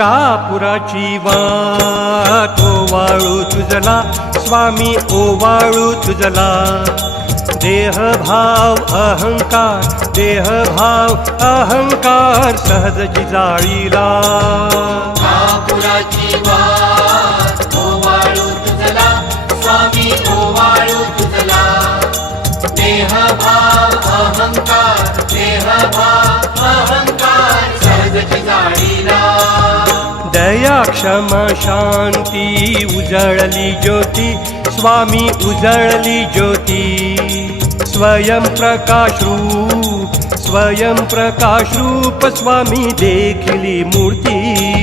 कापुराची वाट ओवाळू तुझला स्वामी ओवाळू तुझला देहभाव अहंकार सहजची जाळीला कापुराची वाट ओवाळू तुझला स्वामी ओवाळू तुझला देहभाव अहंकार सहजची जाळीला दया क्षमा शांती उजळली ज्योती स्वामी उजळली ज्योती स्वयं प्रकाश रूप स्वामी देखिली मूर्ती